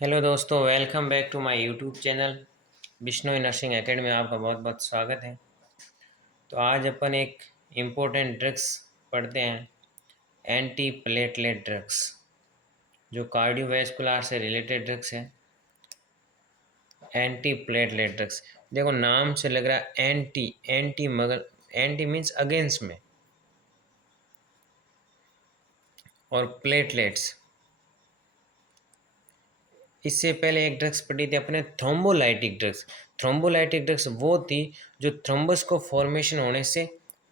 Hello दोस्तों, welcome back to my YouTube channel Bishnoi Nursing Academy में आपका बहुत बहुत स्वागत है। तो आज अपन एक इम्पोर्टेंट ड्रग्स पढ़ते हैं, एंटी प्लेटलेट ड्रग्स, जो कार्डियोवैस्कुलर से रिलेटेड ड्रग्स हैं। एंटी प्लेटलेट ड्रग्स, देखो नाम से लग रहा है एंटी एंटी, मगर एंटी मीन्स अगेंस्ट में, और प्लेटलेट्स। इससे पहले एक ड्रग्स पढ़ी थी अपने, थ्रोम्बोलाइटिक ड्रग्स। थ्रोम्बोलाइटिक ड्रग्स वो थी जो थ्रोम्बस को फॉर्मेशन होने से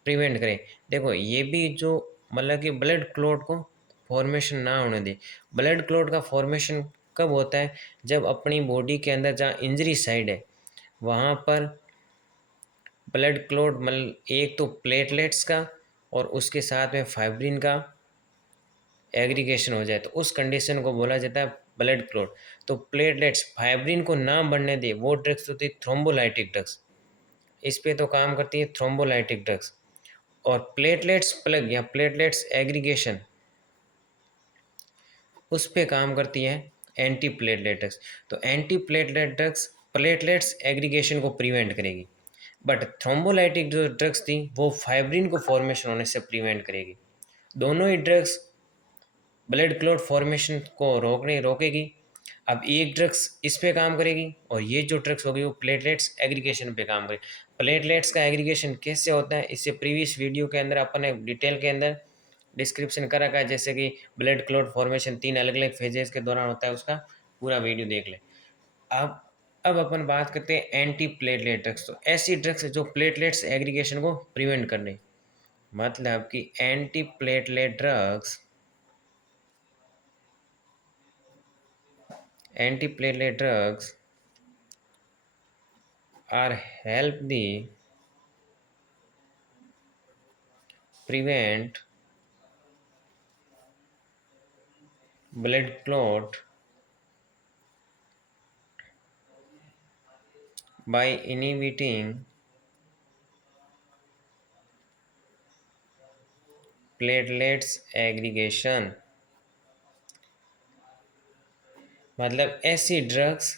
प्रिवेंट करे। देखो ये भी जो मतलब कि ब्लड क्लॉट को फॉर्मेशन ना होने दे। ब्लड क्लॉट का फॉर्मेशन कब होता है? जब अपनी बॉडी के अंदर जहाँ इंजरी साइड है वहाँ पर ब्लड क्लॉट, मतलब एक तो प्लेटलेट्स का और उसके साथ में फाइब्रिन का एग्रीगेशन हो जाए तो उस कंडीशन को बोला जाता है ब्लड क्लॉट। तो प्लेटलेट्स फाइब्रिन को ना बढ़ने दे वो ड्रग्स होती है थ्रोम्बोलाइटिक ड्रग्स। इस पे तो काम करती है थ्रोम्बोलाइटिक ड्रग्स। और प्लेटलेट्स प्लग या प्लेटलेट्स एग्रीगेशन, उस पे काम करती है एंटी प्लेटलेट ड्रग्स। तो anti platelet drugs platelets aggregation को प्रिवेंट करेगी, बट थ्रोम्बोलाइटिक जो ड्रग्स थी वो फाइब्रिन को फॉर्मेशन होने से प्रिवेंट करेगी। दोनों ही ड्रग्स ब्लड क्लॉट फॉर्मेशन को रोकेगी। अब एक ड्रग्स इस पे काम करेगी और ये जो ड्रग्स होगी वो प्लेटलेट्स एग्रीगेशन पे काम करेगी। प्लेटलेट्स का एग्रीगेशन कैसे होता है, इससे प्रीवियस वीडियो के अंदर अपन ने डिटेल के अंदर डिस्क्रिप्शन कर रखा है, जैसे कि ब्लड क्लॉट फॉर्मेशन 3 अलग अलग फेजेस के दौरान होता है, उसका पूरा वीडियो देख ले। अब अब अपन बात करते हैं एंटी प्लेटलेट ड्रग्स। तो ऐसी ड्रग्स जो प्लेटलेट्स एग्रीगेशन को प्रिवेंट करने, मतलब कि anti platelet drugs, antiplatelet drugs are help the prevent blood clot by inhibiting platelets aggregation। मतलब ऐसी ड्रग्स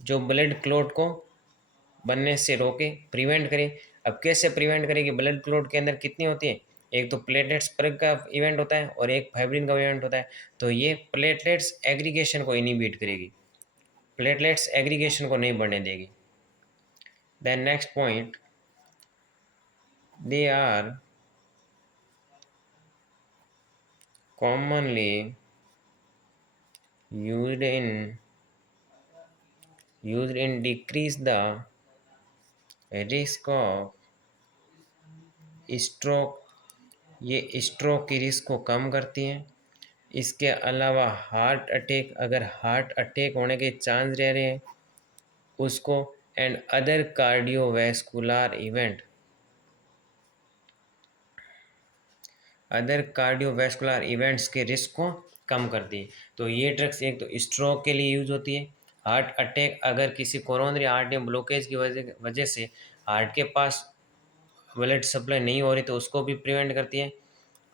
जो ब्लड क्लॉट को बनने से रोके, प्रिवेंट करे। अब कैसे प्रिवेंट करेगी? ब्लड क्लॉट के अंदर कितनी होती है? एक तो प्लेटलेट्स स्प्रेग का इवेंट होता है और एक फाइब्रिन का इवेंट होता है। तो ये प्लेटलेट्स एग्रीगेशन को इनिबिट करेगी, प्लेटलेट्स एग्रीगेशन को नहीं बढ़ने देगी। Then next point, they are commonly used in decrease the risk of stroke। ये स्ट्रोक की रिस्क को कम करती हैं। इसके अलावा हार्ट अटैक, अगर हार्ट अटैक होने के चांस रह रहे हैं उसको, and other cardiovascular event, other cardiovascular events के रिस्क को कम करती है। तो ये ड्रग्स एक तो स्ट्रोक के लिए यूज होती है, हार्ट अटैक, अगर किसी कोरोनरी आर्टरी ब्लॉकेज की वजह से हार्ट के पास ब्लड सप्लाई नहीं हो रही तो उसको भी प्रिवेंट करती है।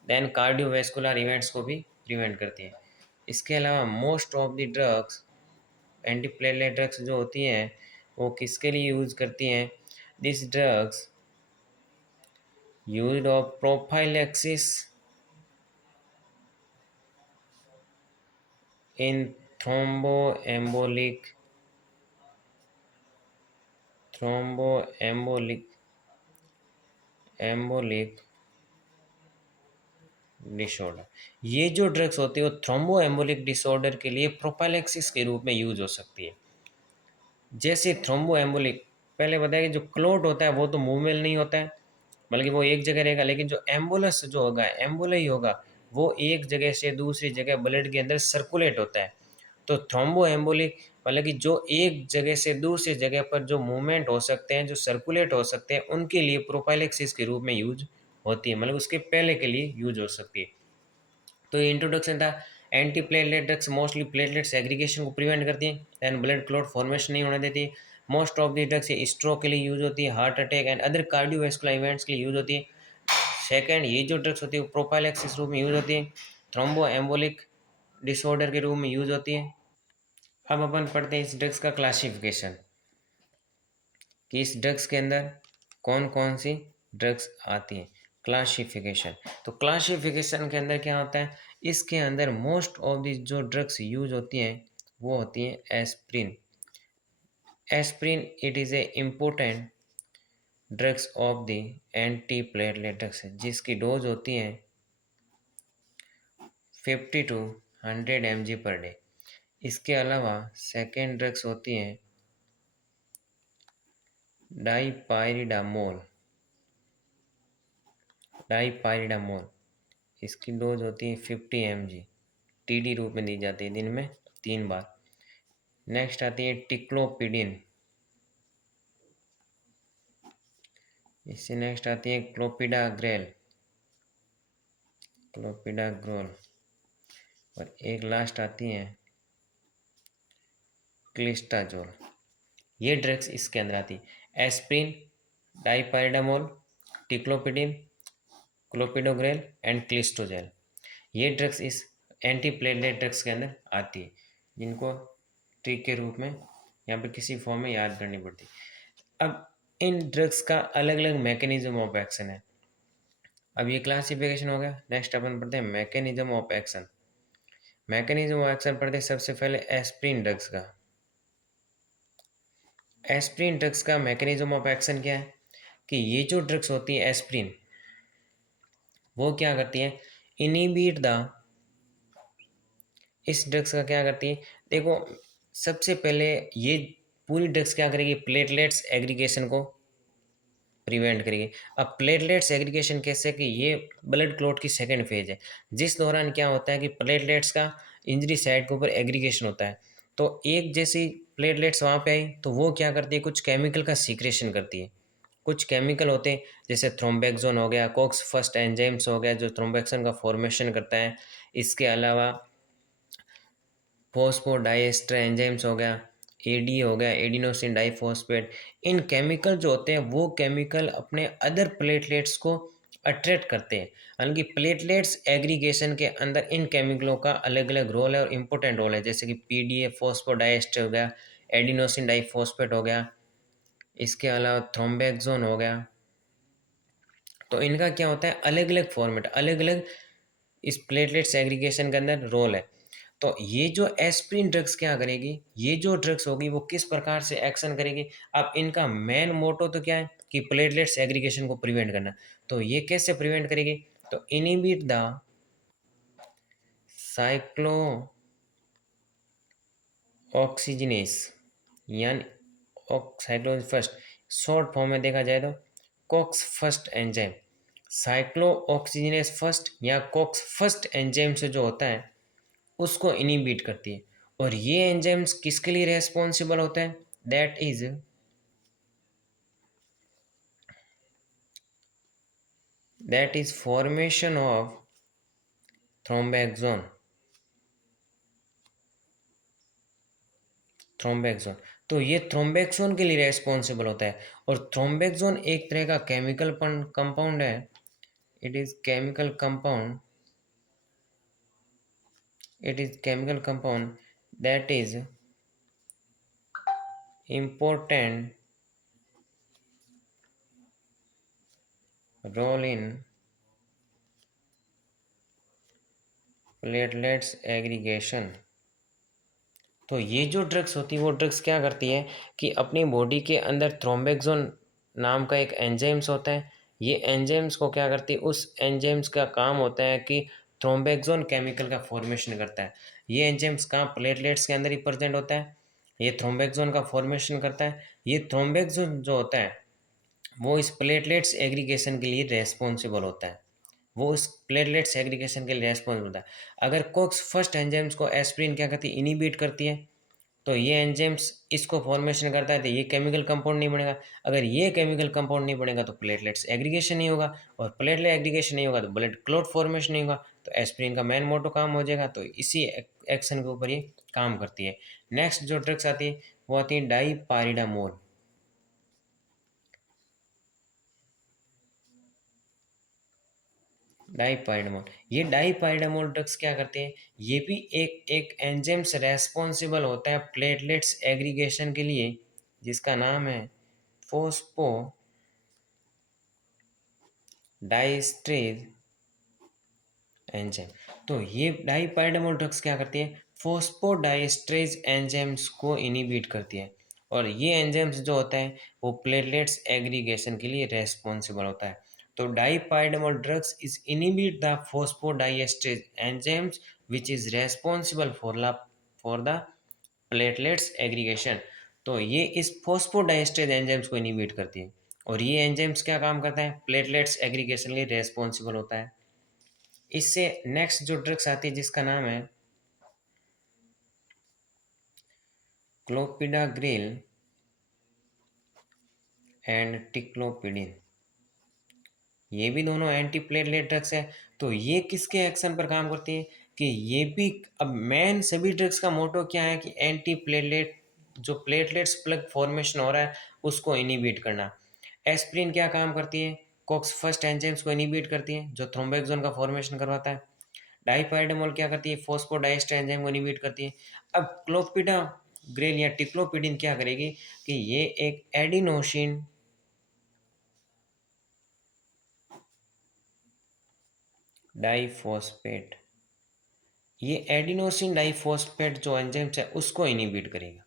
देन कार्डियोवैस्कुलर इवेंट्स को भी प्रिवेंट करती है। इसके अलावा most of the drugs, antiplatelet drugs जो होती हैं वो किसके लिए यूज करती हैं? This drugs use of prophylaxis in thromboembolic thromboembolic एम्बोलिक disorder. ये जो ड्रग्स होती है वो थ्रोम्बो एम्बोलिक डिसऑर्डर के लिए प्रोफाइलैक्सिस के रूप में यूज हो सकती है। जैसे थ्रोम्बो एम्बोलिक, पहले बताया कि जो क्लोट होता है वो तो मूवमेंट नहीं होता है, बल्कि वो एक जगह रहेगा, लेकिन जो एम्बुलस जो होगा, एम्बुला ही होगा, वो एक जगह से दूसरी जगह ब्लड के अंदर सर्कुलेट होता है। तो थ्रोम्बो एम्बोलिक मतलब कि जो एक जगह से दूसरी जगह पर जो मूवमेंट हो सकते हैं, जो सर्कुलेट हो सकते हैं, उनके लिए प्रोफाइलैक्सिस के रूप में यूज होती है, मतलब उसके पहले के लिए यूज हो सकती है। तो ये इंट्रोडक्शन था। Anti platelet drugs mostly platelets aggregation को प्रिवेंट करती है एंड ब्लड क्लॉट फॉर्मेशन नहीं होने देती। मोस्ट ऑफ द ड्रग्स ये स्ट्रोक के लिए यूज होती है, heart attack and other cardiovascular events के लिए यूज होती है। सेकंड, ये जो ड्रग्स होती है वो प्रोफाइलैक्सिस रूप में यूज होती है, थ्रोम्बो एम्बोलिक डिसऑर्डर के रूप में यूज होती है। अब अपन पढ़ते हैं इस ड्रग्स का क्लासिफिकेशन, कि इस ड्रग्स के अंदर कौन कौन सी ड्रग्स आती हैं। क्लासिफिकेशन, तो क्लासिफिकेशन के अंदर क्या होता है, इसके अंदर मोस्ट ऑफ दी जो ड्रग्स यूज होती हैं वो होती हैं aspirin. Aspirin it is a important drugs of the anti platelet drugs, जिसकी डोज होती है 50 to 100 mg पर डे। इसके अलावा सेकेंड ड्रग्स होती हैं डाइपाइरिडामोल। डाइपाइरिडामोल इसकी डोज होती है 50 mg, टीडी रूप में दी जाती है दिन में 3 बार। नेक्स्ट आती है टिक्लोपिडिन। इससे नेक्स्ट आती है क्लोपिडाग्रेल, क्लोपिडाग्रोल, और एक लास्ट आती है क्लिस्टाजोल। ये ड्रग्स इसके अंदर आती है, एस्प्रिन, डाइपाइरिडामोल, टिक्लोपिडिन, क्लोपिडोग्रेल एंड क्लिस्टोजेल। ये ड्रग्स इस एंटी प्लेटलेट ड्रग्स के अंदर आती है, जिनको ट्रिक के रूप में यहाँ पे किसी फॉर्म में याद करनी पड़ती है। अब इन ड्रग्स का अलग अलग मैकेनिज्म ऑफ एक्शन है। अब ये क्लासिफिकेशन हो गया। नेक्स्ट अपन पढ़ते हैं mechanism of action. Mechanism of action पढ़ते हैं सबसे पहले एस्प्रिन ड्रग्स का। एस्प्रिन ड्रग्स का मैकेनिज्म ऑफ एक्शन क्या है, कि ये जो ड्रग्स होती है एस्प्रिन, वो क्या करती है, इनिबिट द, इस ड्रग्स का क्या करती है, देखो सबसे पहले ये पूरी ड्रग्स क्या करेगी, प्लेटलेट्स एग्रीगेशन को प्रिवेंट करेगी। अब प्लेटलेट्स एग्रीगेशन कैसे, कि ये ब्लड क्लॉट की सेकेंड फेज है, जिस दौरान क्या होता है कि प्लेटलेट्स का इंजरी साइट के ऊपर एग्रीगेशन होता है। तो एक जैसी प्लेटलेट्स वहाँ पे आई तो वो क्या करती है, कुछ केमिकल का सीक्रेशन करती है। कुछ केमिकल होते हैं जैसे थ्रोम्बेक्सोन हो गया, कॉक्स फर्स्ट एंजाइम्स हो गया जो थ्रोम्बेक्सन का फॉर्मेशन करता है। इसके अलावा फॉस्फोडाइएस्टर एंजाइम्स हो गया, एडी हो गया, एडिनोसिन डाइफॉस्फेट। इन केमिकल जो होते हैं वो केमिकल अपने अदर प्लेटलेट्स को अट्रैक्ट करते हैं। हालांकि प्लेटलेट्स एग्रीगेशन के अंदर इन केमिकलों का अलग अलग रोल है और इम्पोर्टेंट रोल है, जैसे कि पीडीए फॉस्फोडाइएस्टर हो गया, एडिनोसिन डाइफॉस्फेट हो गया, इसके अलावा थ्रोम्बेक्सोन हो गया। तो इनका क्या होता है, अलग अलग फॉर्मेट, अलग अलग इस प्लेटलेट्स एग्रीगेशन के अंदर रोल है। तो ये जो एस्प्रिन ड्रग्स क्या करेगी, ये जो ड्रग्स होगी वो किस प्रकार से एक्शन करेगी। अब इनका मेन मोटो तो क्या है कि प्लेटलेट्स एग्रीगेशन को प्रिवेंट करना। तो ये कैसे प्रिवेंट करेगी, तो इनिबिट द साइक्लो ऑक्सीजनेस, यानी साइक्लो फर्स्ट, शॉर्ट फॉर्म में देखा जाए तो COX first enzyme, cyclooxygenase first या कॉक्स फर्स्ट एंजाइम से जो होता है उसको इनिबिट करती है। और ये एंजाइम्स किसके लिए रेस्पॉन्सिबल होते हैं, दैट इज फॉर्मेशन ऑफ थ्रोम्बेक्सोन, थ्रोम्बेक्सोन। तो ये थ्रोम्बेक्सोन के लिए रेस्पॉन्सिबल होता है। और थ्रोम्बेक्सोन एक तरह का केमिकल कंपाउंड है, it is chemical compound, it is chemical compound that is important role in platelets aggregation। तो ये जो ड्रग्स होती है वो ड्रग्स क्या करती है कि अपनी बॉडी के अंदर थ्रोम्बेक्सोन नाम का एक एंजाइम्स होता है। ये एंजाइम्स को क्या करती है, उस एंजाइम्स का काम होता है कि थ्रोम्बेक्सोन केमिकल का फॉर्मेशन करता है। ये एंजाइम्स कहाँ, प्लेटलेट्स के अंदर ही प्रेजेंट होता है। ये थ्रोम्बेक्सोन का फॉर्मेशन करता है। ये थ्रोम्बेक्सोन जो होता है वो इस प्लेटलेट्स एग्रीगेशन के लिए रेस्पॉन्सिबल होता है। वो उस प्लेटलेट्स एग्रीगेशन के लिए रेस्पॉन्सिबल होता है। अगर कोक्स फर्स्ट एंजाइम्स को एस्प्रिन क्या करती है, इनिबिट करती है, तो ये एंजाइम्स इसको फॉर्मेशन करता है तो ये केमिकल कंपाउंड नहीं बनेगा। अगर ये केमिकल कंपाउंड नहीं बनेगा तो प्लेटलेट्स एग्रीगेशन नहीं होगा, और प्लेटलेट एग्रीगेशन नहीं होगा तो ब्लड क्लॉट फॉर्मेशन नहीं होगा। तो एस्प्रिन का मेन मोटो काम हो जाएगा। तो इसी एक्शन के ऊपर ये काम करती है। नेक्स्ट जो ड्रग्स आती है वो आती है डाइपारिडामोल। डाइपाइडामोल, ये डाइपाइडामोल ड्रग्स क्या करते हैं, ये भी एक एक एंजाइम्स रेस्पॉन्सिबल होता है प्लेटलेट्स एग्रीगेशन के लिए, जिसका नाम है फोस्फो डाइस्ट्रेज एंजाइम। तो ये डाइपाइडामोल ड्रग्स क्या करती है, फोस्फोडाइस्ट्रेज एंजाइम्स को इनिबिट करती है, और ये एंजाइम्स जो होता है वो प्लेटलेट्स एग्रीगेशन के लिए रेस्पॉन्सिबल होता है। तो dipyridamole drugs is inhibit the phosphodiesterase enzymes which is responsible for the platelets aggregation. तो ये इस फोस्फोडाइस्ट्रेज एंजाइम्स को इनिबिट करती है, और ये एंजाइम्स क्या काम करता है, प्लेटलेट्स एग्रीगेशन के लिए रेस्पॉन्सिबल होता है। इससे नेक्स्ट जो ड्रग्स आती है जिसका नाम है क्लोपिडाग्रिल एंड टिक्लोपिडिन, ये भी दोनों एंटी प्लेटलेट ड्रग्स है। तो ये किसके एक्शन पर काम करती है, कि ये भी, अब मेन सभी ड्रग्स का मोटो क्या है कि एंटी प्लेटलेट, जो प्लेटलेट्स प्लग फॉर्मेशन हो रहा है उसको इनिबिट करना। एस्प्रिन क्या काम करती है, कॉक्स फर्स्ट एंजाइम्स को इनिबिट करती है जो थ्रोम्बोएक्सोन का फॉर्मेशन करवाता है। डाइपाइडामोल क्या करती है, फोस्फोडाइस्टर एंजाइम को इनिबिट करती है। अब क्लोपिडाग्रिल या टिक्लोपिडिन क्या करेगी, कि ये एक एडिनोसिन डाइफॉस्फेट, ये एडिनोसिन डाइफॉस्फेट जो एंजाइम्स है उसको इनिबिट करेगा,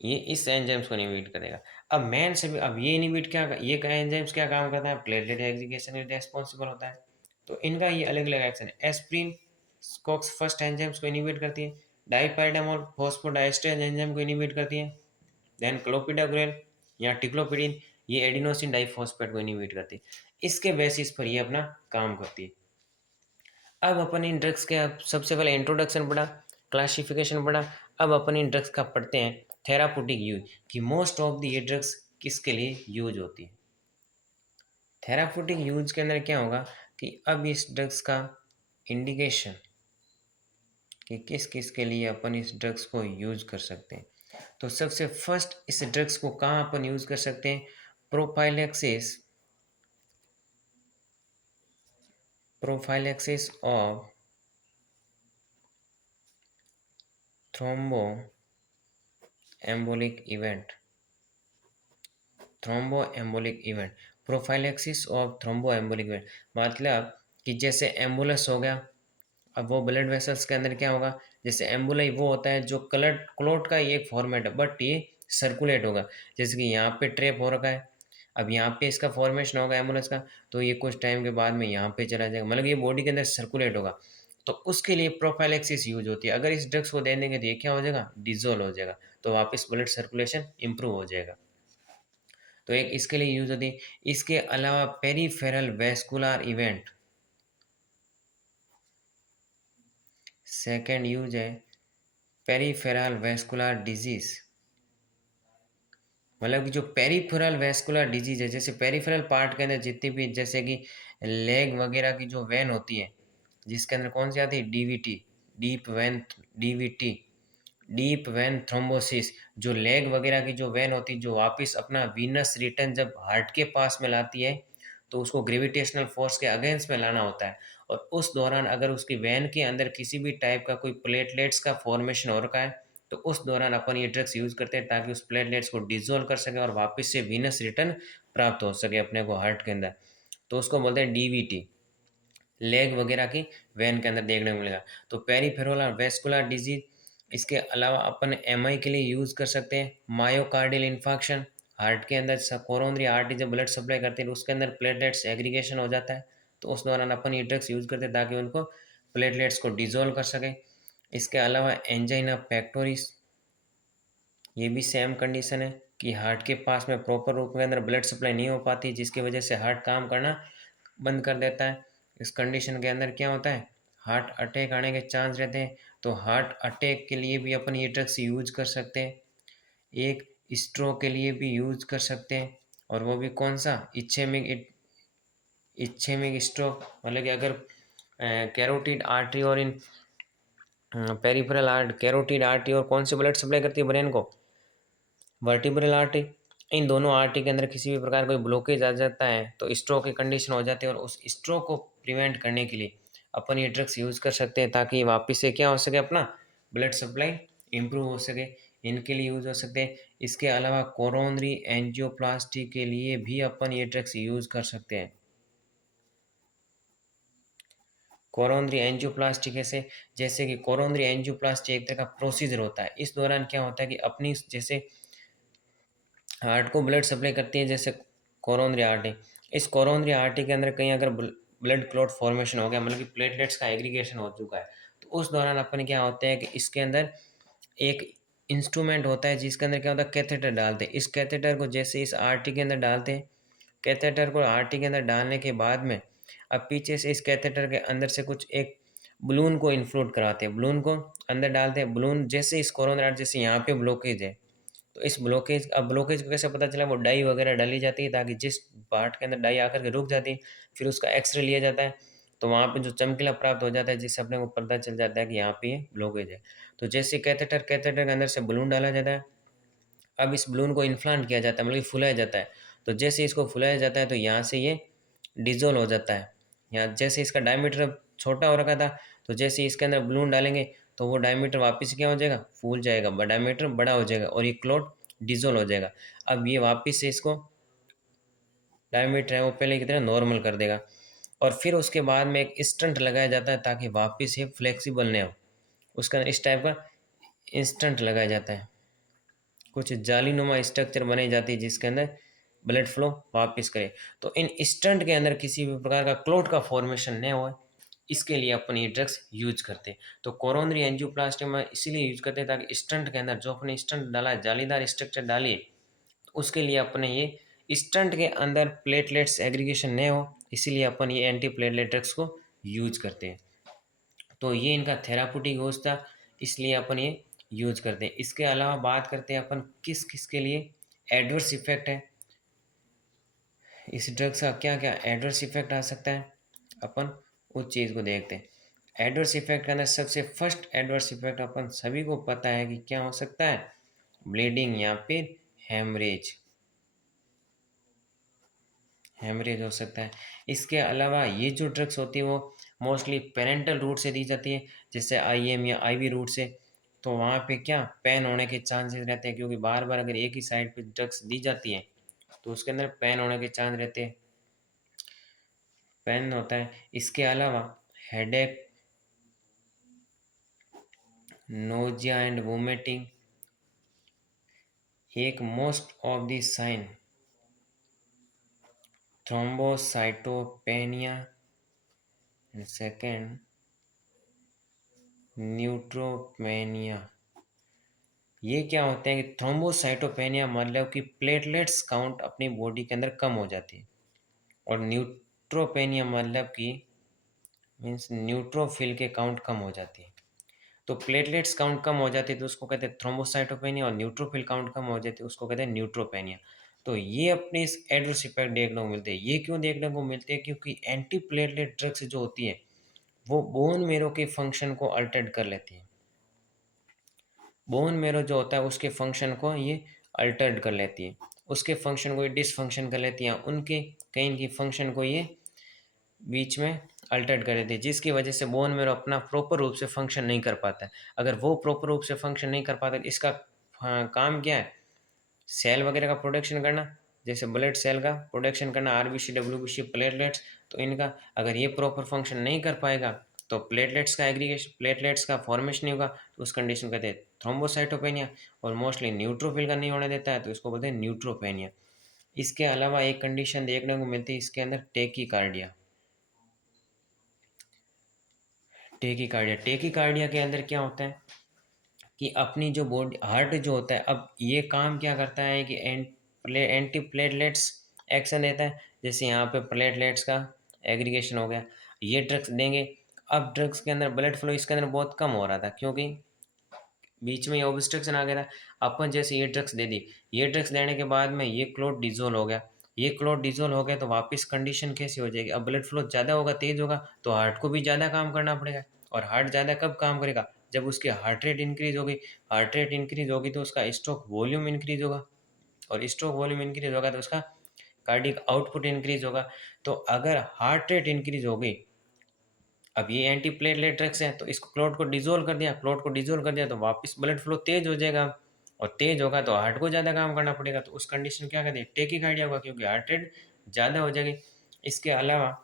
ये इस एंजाइम्स को इनिबिट करेगा। अब मेन से भी, अब ये इनिबिट क्या, ये एंजाइम्स क्या काम करता है, प्लेटलेट एग्रीगेशन के रेस्पॉन्सिबल होता है। तो इनका ये अलग अलग एक्शन है। एस्प्रिन कॉक्स फर्स्ट एंजाइम्स को इनिबिट करती है, डाइपाइडामोल फॉस्फोडाइस्टर एंजाइम को इनिबिट करती है, देन क्लोपिडाग्रिल या टिक्लोपिडिन ये एडिनोसिन डाइफॉस्फेट को इनिबिट करती है। इसके बेसिस पर ये अपना काम करती है। अब अपन इन ड्रग्स के, अब सबसे पहले इंट्रोडक्शन पढ़ा, क्लासिफिकेशन पढ़ा। अब अपन इन ड्रग्स का पढ़ते हैं थेरापूटिक यूज, कि मोस्ट ऑफ द ये ड्रग्स किसके लिए यूज होती है। थेरापूटिक यूज के अंदर क्या होगा, कि अब इस ड्रग्स का इंडिकेशन, कि किस किस के लिए अपन इस ड्रग्स को यूज कर सकते हैं। तो सबसे फर्स्ट इस ड्रग्स को कहाँ अपन यूज कर सकते हैं, prophylaxis, prophylaxis of thrombo एम्बोलिक event, thrombo एम्बोलिक event, prophylaxis of thrombo एम्बोलिक event, मतलब कि जैसे एम्बुलस हो गया, अब वो ब्लड वेसल्स के अंदर क्या होगा, जैसे एम्बुलाई वो होता है जो कलर क्लोट का ही एक फॉर्मेट है, बट ये सर्कुलेट होगा। जैसे कि यहाँ पे ट्रेप हो रखा है, अब यहाँ पे इसका फॉर्मेशन होगा एम्बुलेंस का, तो ये कुछ टाइम के बाद में यहाँ पे चला जाएगा, मतलब ये बॉडी के अंदर सर्कुलेट होगा। तो उसके लिए प्रोफाइलेक्सिस यूज होती है। अगर इस ड्रग्स को देने के लिए क्या हो जाएगा, डिजोल्व हो जाएगा, तो वापस ब्लड सर्कुलेशन इंप्रूव हो जाएगा। तो एक इसके लिए यूज होती है। इसके अलावा peripheral vascular event, second use है पेरीफेरल वेस्कुलर डिजीज, मतलब कि जो पेरीफेरल वेस्कुलर डिजीज है, जैसे पेरीफेरल पार्ट के अंदर जितनी भी, जैसे कि लेग वगैरह की जो वेन होती है, जिसके अंदर कौन सी आती है, DVT, deep vein, DVT deep vein thrombosis, जो लेग वगैरह की जो वेन होती है, जो वापस अपना वीनस रिटर्न जब हार्ट के पास में लाती है, तो उसको ग्रेविटेशनल फोर्स के अगेंस्ट में लाना होता है, और उस दौरान अगर उसकी वेन के अंदर किसी भी टाइप का कोई प्लेटलेट्स का फॉर्मेशन हो रखा है, तो उस दौरान अपन ये ड्रग्स यूज़ करते हैं ताकि उस प्लेटलेट्स को डिजोल्व कर सके और वापस से वीनस रिटर्न प्राप्त हो सके अपने को हार्ट के अंदर। तो उसको बोलते हैं डीवीटी, लेग वगैरह की वेन के अंदर देखने को मिलेगा। तो पेरीफेरल वेस्कुलर डिजीज, इसके अलावा अपन एमआई के लिए यूज़ कर सकते हैं मायोकार्डियल इन्फाक्शन, हार्ट के अंदर कोरोनरी आर्टरी जब ब्लड सप्लाई करती है तो उसके अंदर प्लेटलेट्स एग्रीगेशन हो जाता है, तो उस दौरान अपन ये ड्रग्स यूज़ करते हैं ताकि उनको प्लेटलेट्स को डिजोल्व कर सके। इसके अलावा एंजाइना पेक्टोरिस, ये भी सेम कंडीशन है कि हार्ट के पास में प्रॉपर रूप के अंदर ब्लड सप्लाई नहीं हो पाती, जिसकी वजह से हार्ट काम करना बंद कर देता है। इस कंडीशन के अंदर क्या होता है, हार्ट अटैक आने के चांस रहते हैं। तो हार्ट अटैक के लिए भी अपन ये ड्रग्स यूज कर सकते हैं। एक स्ट्रोक के लिए भी यूज कर सकते हैं, और वो भी कौन सा, इच्छेमिक, इच्छेमिक स्ट्रोक, मतलब कि अगर कैरोटिड आर्टरी और इन पेरिफेरल आर्ट, कैरोटिड आर्टरी और कौन सी ब्लड सप्लाई करती है ब्रेन को, वर्टिब्रल आर्टरी, इन दोनों आर्टरी के अंदर किसी भी प्रकार कोई ब्लॉकेज आ जाता है तो स्ट्रोक की कंडीशन हो जाती है, और उस स्ट्रोक को प्रिवेंट करने के लिए अपन ये ड्रग्स यूज़ कर सकते हैं, ताकि वापस से क्या हो सके, अपना ब्लड सप्लाई इम्प्रूव हो सके। इनके लिए यूज़ हो सकते हैं। इसके अलावा कोरोनरी एंजियोप्लास्टी के लिए भी अपन ये ड्रग्स यूज़ कर सकते हैं। कोरोनरी एंजियोप्लास्टी कैसे? जैसे कि कोरोनरी एंजियोप्लास्टी एक तरह का प्रोसीजर होता है। इस दौरान क्या होता है कि अपनी जैसे हार्ट को ब्लड सप्लाई करती है, जैसे कोरोनरी आर्टरी। इस कोरोनरी आर्टरी के अंदर कहीं अगर ब्लड क्लॉट फॉर्मेशन हो गया, मतलब कि प्लेटलेट्स का एग्रीगेशन हो चुका है, तो उस दौरान अपन क्या होते हैं कि इसके अंदर एक इंस्ट्रूमेंट होता है जिसके अंदर क्या होता है, कैथेटर डालते हैं। इस कैथेटर को जैसे इस आर्टरी के अंदर डालते हैं, कैथेटर को आर्टरी के अंदर डालने के बाद में अब पीछे से इस कैथेटर के अंदर से कुछ एक बलून को इन्फ्लूट कराते हैं, बलून को अंदर डालते हैं। बलून जैसे इस कोरोनरी आर्टरी, जैसे यहाँ पे ब्लॉकेज है, तो इस ब्लॉकेज, अब ब्लॉकेज को कैसे पता चला, वो डाई वगैरह डाली जाती है ताकि जिस पार्ट के अंदर डाई आकर के रुक जाती है, फिर उसका एक्सरे लिया जाता है, तो वहाँ पे जो चमकीला प्राप्त हो जाता है, जिससे अपने को पता चल जाता है कि यहाँ पे ये ब्लॉकेज है। तो जैसे कैथेटर के अंदर से बलून डाला जाता है, अब इस बलून को इन्फ्लांट किया जाता है, मतलब कि फुलाया जाता है। तो जैसे इसको फुलाया जाता है तो यहाँ से ये डिज़ोल्व हो जाता है। यहाँ जैसे इसका डायमीटर अब छोटा हो रखा था, तो जैसे इसके अंदर बलून डालेंगे तो वो डायमीटर वापस क्या हो जाएगा, फूल जाएगा, डायमीटर बड़ा हो जाएगा और ये क्लॉट डिज़ोल्व हो जाएगा। अब ये वापस से इसको डायमीटर है वो पहले की तरह नॉर्मल कर देगा, और फिर उसके बाद में एक स्टंट लगाया जाता है ताकि वापस ये फ्लेक्सिबल नहीं हो। उसका इस टाइप का इंस्टंट लगाया जाता है। कुछ जालीनुमा स्ट्रक्चर बनाई जाती है जिसके अंदर ब्लड फ्लो वापस करे। तो इन स्टंट के अंदर किसी भी प्रकार का क्लॉट का फॉर्मेशन नहीं हो, इसके लिए अपन ये ड्रग्स यूज करते हैं। तो कोरोनरी एंजियोप्लास्टी में इसीलिए यूज करते हैं ताकि स्टंट के अंदर जो अपने स्टंट डाला है, जालीदार स्ट्रक्चर डालिए, तो उसके लिए अपने ये स्टंट के अंदर प्लेटलेट्स एग्रीगेशन नहीं हो, इसीलिए अपन ये एंटी प्लेटलेट ड्रग्स को यूज करते हैं। तो ये इनका थेरापूटिक यूज़ था, इसलिए अपन ये यूज करते हैं। इसके अलावा बात करते हैं अपन किस किस के लिए एडवर्स इफेक्ट है, इस ड्रग्स का क्या क्या एडवर्स इफेक्ट आ सकता है, अपन उस चीज़ को देखते हैं। एडवर्स इफेक्ट के अंदर सबसे फर्स्ट एडवर्स इफेक्ट अपन सभी को पता है कि क्या हो सकता है, ब्लीडिंग या फिर हेमरेज, हेमरेज हो सकता है। इसके अलावा ये जो ड्रग्स होती है वो मोस्टली पेरेंटल रूट से दी जाती है, जैसे आईएम या आईवी रूट से। तो वहाँ पे क्या पेन होने के चांसेस रहते हैं, क्योंकि बार बार अगर एक ही साइड पे ड्रग्स दी जाती है तो उसके अंदर पेन होने के चांस रहते हैं, पेन होता है। इसके अलावा हेडेक, नोजिया एंड वोमिटिंग एक most of the sign, thrombocytopenia and second neutropenia. ये क्या होते हैं कि थ्रोम्बोसाइटोपेनिया मतलब कि प्लेटलेट्स काउंट अपनी बॉडी के अंदर कम हो जाती है, और न्यूट्रोपेनिया मतलब कि मीन्स न्यूट्रोफिल के काउंट कम हो जाती है। तो प्लेटलेट्स काउंट कम हो जाती है तो उसको कहते हैं थ्रोम्बोसाइटोपेनिया, और न्यूट्रोफिल काउंट कम हो जाती है उसको कहते हैं न्यूट्रोपेनिया। तो ये अपने इस एडवर्स इफेक्ट देखने को मिलते हैं। ये क्यों देखने को मिलते हैं, क्योंकि एंटी प्लेटलेट ड्रग्स जो होती है वो बोन मेरो के फंक्शन को अल्टर कर लेती है। बोन मेरो जो होता है उसके फंक्शन को ये अल्टर्ड कर लेती है, उसके फंक्शन को ये डिसफंक्शन कर लेती है, उनके कहीं की फंक्शन को ये बीच में अल्टर्ड कर देती है, जिसकी वजह से बोन मेरो अपना प्रॉपर रूप से फंक्शन नहीं कर पाता है। अगर वो प्रॉपर रूप से फंक्शन नहीं कर पाता तो इसका काम क्या है, सेल वगैरह का प्रोडक्शन करना, जैसे ब्लड सेल का प्रोडक्शन करना, आरबीसी डब्ल्यूबीसी प्लेटलेट्स। तो इनका अगर ये प्रॉपर फंक्शन नहीं कर पाएगा तो प्लेटलेट्स का एग्रीगेशन, प्लेटलेट्स का फॉर्मेशन नहीं होगा, तो उस कंडीशन को कहते हैं थ्रोम्बोसाइटोपेनिया। और मोस्टली न्यूट्रोफिल का नहीं होने देता है तो इसको बोलते हैं न्यूट्रोपेनिया। इसके अलावा एक कंडीशन देखने को मिलती है इसके अंदर, टेकीकार्डिया। टेकीकार्डिया के अंदर क्या होता है कि अपनी जो बॉडी हार्ट जो होता है, अब ये काम क्या करता है कि एंटी प्लेटलेट्स एक्शन देता है। जैसे यहाँ पे प्लेटलेट्स का एग्रीगेशन हो गया, ये ड्रग्स देंगे। अब ड्रग्स के अंदर ब्लड फ्लो इसके अंदर बहुत कम हो रहा था, क्योंकि बीच में ये ऑब्स्ट्रक्शन आ गया था। अपन जैसे ये ड्रग्स दे दी, ये ड्रग्स देने के बाद में ये क्लॉट डिजोल्व हो गया, ये क्लॉट डिजोल्व हो गया तो वापस कंडीशन कैसी हो जाएगी, अब ब्लड फ्लो ज़्यादा होगा, तेज होगा, तो हार्ट को भी ज़्यादा काम करना पड़ेगा। और हार्ट ज़्यादा कब काम करेगा, जब उसकी हार्ट रेट इंक्रीज होगी। हार्ट रेट इंक्रीज होगी तो उसका स्ट्रोक वॉल्यूम इंक्रीज होगा, और स्ट्रोक वॉल्यूम इंक्रीज होगा तो उसका कार्डियक आउटपुट इंक्रीज होगा। तो अगर हार्ट रेट इंक्रीज हो गई, अब ये एंटी प्लेटलेट ड्रग्स हैं तो इसको क्लॉट को डिजोल्व कर दिया, क्लॉट को डिजोल्व कर दिया तो वापस ब्लड फ्लो तेज हो जाएगा, और तेज होगा तो हार्ट को ज़्यादा काम करना पड़ेगा, तो उस कंडीशन क्या कहते हैं, टेकीकार्डिया होगा, क्योंकि हार्ट रेट ज़्यादा हो जाएगी। इसके अलावा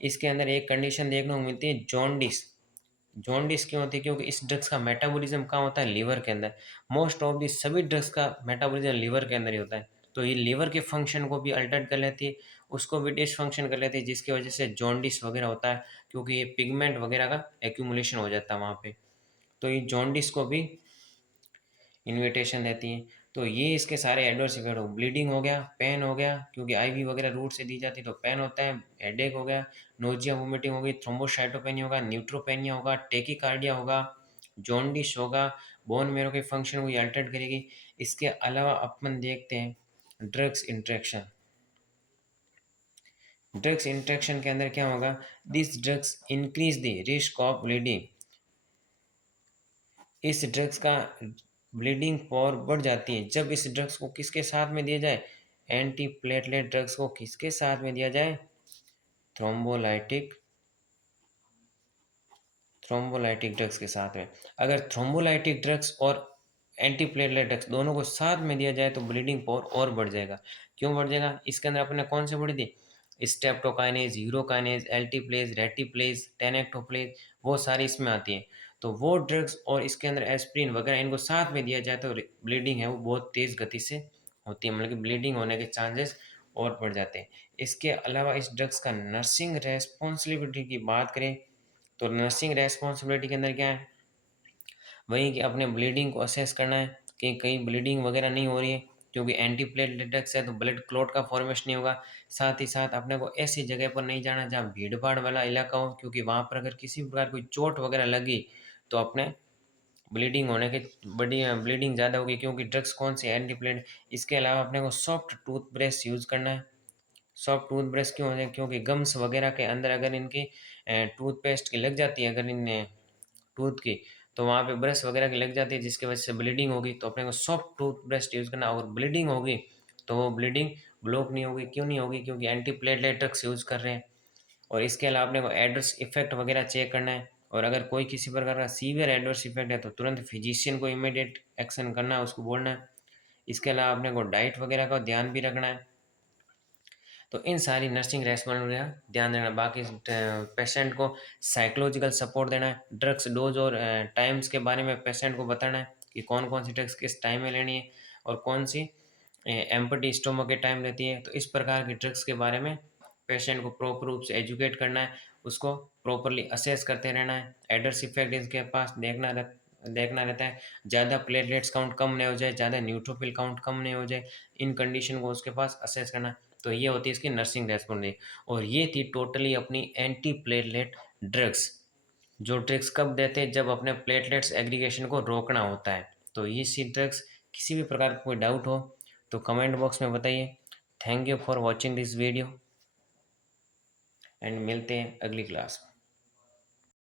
इसके अंदर एक कंडीशन देखने को मिलती है जॉन्डिस। जॉन्डिस क्यों होती है, क्योंकि इस ड्रग्स का मेटाबॉलिज्म कहाँ होता है, लीवर के अंदर। मोस्ट ऑफ दी सभी ड्रग्स का मेटाबॉलिज्म लीवर के अंदर ही होता है, तो ये लीवर के फंक्शन को भी अल्टर कर लेती है, उसको भी डिसफंक्शन कर लेती है, जिसकी वजह से जॉन्डिस वगैरह होता है, क्योंकि ये पिगमेंट वगैरह का एक्यूमुलेशन हो जाता है वहाँ पे, तो ये जॉन्डिस को भी इन्विटेशन देती हैं। तो ये इसके सारे एडवर्स इफेक्ट हो, ब्लीडिंग हो गया, पेन हो गया, क्योंकि आईवी वगैरह रूट से दी जाती है तो पेन होता है, हेडेक हो गया, नोजिया वोमिटिंग हो गई, थ्रोम्बोसाइटोपेनिया होगा, न्यूट्रोपेनिया होगा, टेकीकार्डिया होगा, जॉन्डिस होगा, बोन मेरो के फंक्शन को ये अल्टर करेगी। इसके अलावा अपन देखते हैं ड्रग्स इंट्रैक्शन। ड्रग्स इंट्रैक्शन के अंदर क्या होगा, this drugs increase the risk of bleeding. इस ड्रग्स का ब्लीडिंग पावर बढ़ जाती है जब इस ड्रग्स को किसके साथ में दिया जाए, एंटी प्लेटलेट ड्रग्स को किसके साथ में दिया जाए, थ्रोम्बोलाइटिक थ्रोम्बोलाइटिक ड्रग्स के साथ में। अगर थ्रोम्बोलाइटिक ड्रग्स और एंटी प्लेटलेट ड्रग्स दोनों को साथ में दिया जाए तो ब्लीडिंग पावर और बढ़ जाएगा। क्यों बढ़ जाएगा, इसके अंदर अपने कौन से पढ़ी थी, स्टेप्टोकाइनेज, यूरोकाइनेज, एल्टीप्लेज, रेटिप्लेज, टेनेक्टोप्लेज, वो सारी इसमें आती है। तो वो ड्रग्स और इसके अंदर एस्प्रिन वगैरह इनको साथ में दिया जाए तो ब्लीडिंग है वो बहुत तेज़ गति से होती है, मतलब कि ब्लीडिंग होने के चांसेस और बढ़ जाते हैं। इसके अलावा इस ड्रग्स का नर्सिंग रेस्पॉन्सिबिलिटी की बात करें तो नर्सिंग रेस्पॉन्सिबिलिटी के अंदर क्या है, वही कि अपने ब्लीडिंग को असेस करना है कि कहीं ब्लीडिंग वगैरह नहीं हो रही है, क्योंकि एंटी प्लेटलेट ड्रग्स है तो ब्लड क्लॉट का फॉर्मेशन नहीं होगा। साथ ही साथ अपने को ऐसी जगह पर नहीं जाना जहाँ भीड़ भाड़ वाला इलाका हो, क्योंकि वहाँ पर अगर किसी प्रकार कोई चोट वगैरह लगी तो अपने ब्लीडिंग होने के बड़ी ब्लीडिंग ज़्यादा होगी, क्योंकि ड्रग्स कौन सी एंटी प्लेट। इसके अलावा अपने को सॉफ्ट टूथ ब्रश यूज़ करना है। सॉफ्ट टूथ ब्रश क्यों होते हैं, क्योंकि गम्स वगैरह के अंदर अगर इनकी टूथपेस्ट की लग जाती है, अगर इन टूथ की, तो वहाँ पे ब्रश वगैरह की लग जाती है जिसकी वजह से ब्लीडिंग होगी, तो अपने को सॉफ्ट टूथ ब्रश यूज़ करना। और ब्लीडिंग होगी तो वो ब्लीडिंग ब्लॉक नहीं होगी, क्यों नहीं होगी, क्योंकि एंटी प्लेटलेट ड्रग्स यूज़ कर रहे हैं। और इसके अलावा अपने को एडवर्स इफेक्ट वगैरह चेक करना है, और अगर कोई किसी प्रकार का सीवियर एडवर्स इफेक्ट है तो तुरंत फिजिशियन को इमीडिएट एक्शन करना है, उसको बोलना है। इसके अलावा अपने को डाइट वगैरह का ध्यान भी रखना है। तो इन सारी नर्सिंग रेस्पॉन्सिबिलिटी का ध्यान देना। बाकी पेशेंट को साइकोलॉजिकल सपोर्ट देना है, ड्रग्स डोज और टाइम्स के बारे में पेशेंट को बताना है कि कौन कौन सी ड्रग्स किस टाइम में लेनी है और कौन सी एम्पटी स्टोमक के टाइम लेती है। तो इस प्रकार की ड्रग्स के बारे में पेशेंट को प्रॉपर रूप से एजुकेट करना है, उसको प्रॉपरली असेस करते रहना है। एडवर्स इफेक्ट इसके पास देखना रहता है, ज़्यादा प्लेटलेट्स काउंट कम नहीं हो जाए, ज़्यादा न्यूट्रोफिल काउंट कम नहीं हो जाए, इन कंडीशन को उसके पास असेस करना है। तो ये होती है इसकी नर्सिंग रेस्पॉन्सिबिलिटी। और ये थी टोटली अपनी एंटी प्लेटलेट ड्रग्स। जो ड्रग्स कब देते हैं, जब अपने प्लेटलेट्स एग्रीगेशन को रोकना होता है। तो ये सी ड्रग्स, किसी भी प्रकार का कोई डाउट हो तो कमेंट बॉक्स में बताइए। Thank you for watching this video and मिलते हैं अगली क्लास में।